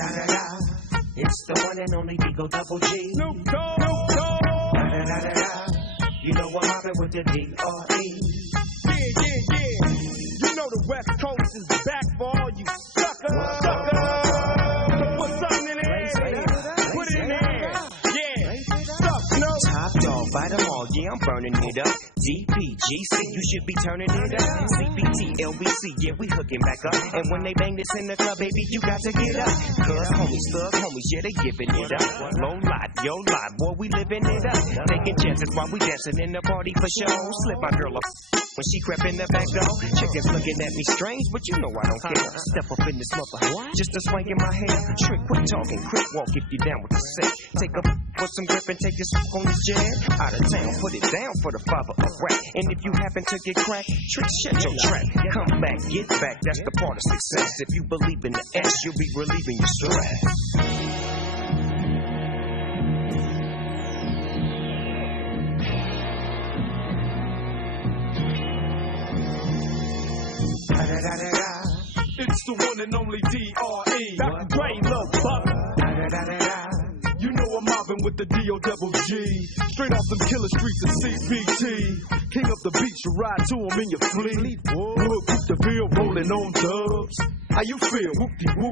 It's the one and only Digo Double G. Snoop Dogg. You know I'm mobbing with the D.R.E. Yeah. You know the West Coast is back for all you suckers. Put something in the air. Put it in the air. Yeah. Suck, no. Top dog, bite them all. Yeah, I'm burning it up. DPGC, you should be turning it up. CPT, LBC, yeah, we hooking back up. And when they bang this in the club, baby, you got to get up. Cuz homies, thug homies, yeah, they giving it up. Low life, yo life, boy, we living it up. Taking chances while we dancing in the party for show. Slip my girl up when she crept in the back door. Chickens looking at me strange, but you know I don't care. Step up in this mother, just a swing in my hair. Trick, quit talking, quick walk if you down with the set. Take a put some grip and take this on this jam. Out of town, put it down for the father of rap. And if you happen to get cracked, Trick, shut your track. Come back, get back, that's the part of success. If you believe in the S, you'll be relieving your stress. It's the one and only D.R.E. Dr. Dre, Lil Buck. You know I'm mobbing with the D.O.G. Straight off them killer streets of CPT. King up the beach, you ride to him in your fleet. Look, the bill rolling on dubs. How you feel? Whoop-de-whoop.